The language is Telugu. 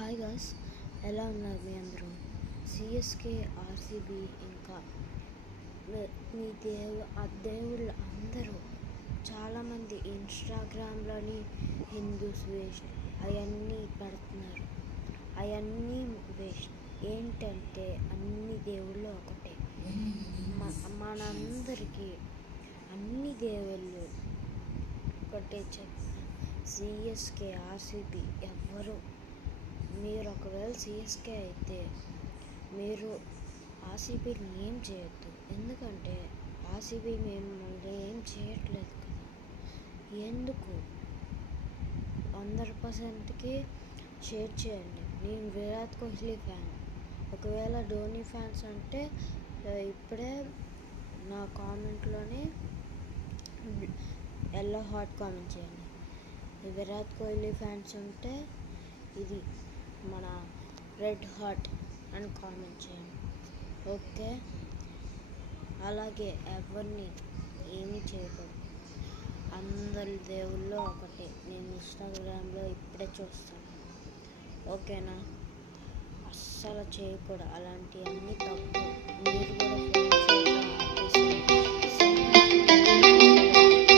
హాయ్ గాయ్స్, ఎలా ఉన్నారు మీ అందరూ? సిఎస్కే, ఆర్సీబీ ఇంకా మీ దేవుళ్ళు అందరూ చాలామంది ఇన్స్టాగ్రామ్లోని హిందూస్ వేస్ట్ అవన్నీ పెడుతున్నారు. అవన్నీ వేస్ట్. ఏంటంటే అన్ని దేవుళ్ళు ఒకటే. మనందరికీ అన్ని దేవుళ్ళు ఒకటే చెప్తాను. సిఎస్కే, ఆర్సీబీ ఎవ్వరు, మీరు ఒకవేళ సిఎస్కే అయితే మీరు ఆర్సీబీని ఏం చేయొద్దు. ఎందుకంటే ఆర్సీబీ మిమ్మల్ని ఏం చేయట్లేదు కదా. ఎందుకు 100%కి షేర్ చేయండి. నేను విరాట్ కోహ్లీ ఫ్యాన్. ఒకవేళ ధోని ఫ్యాన్స్ అంటే ఇప్పుడే నా కామెంట్లోనే ఎల్లో హార్ట్ కామెంట్ చేయండి. విరాట్ కోహ్లీ ఫ్యాన్స్ ఉంటే ఇది మన రెడ్ హార్ట్ అని కామెంట్ చేయండి. ఓకే, అలాగే ఎవరిని ఏమీ చేయకూడదు. అందరి దేవుళ్ళు ఒకటే. నేను ఇన్స్టాగ్రామ్లో ఇప్పుడే చూస్తాను. ఓకేనా? అస్సలు చేయకూడదు అలాంటివన్నీ తప్పు. మీరు కూడా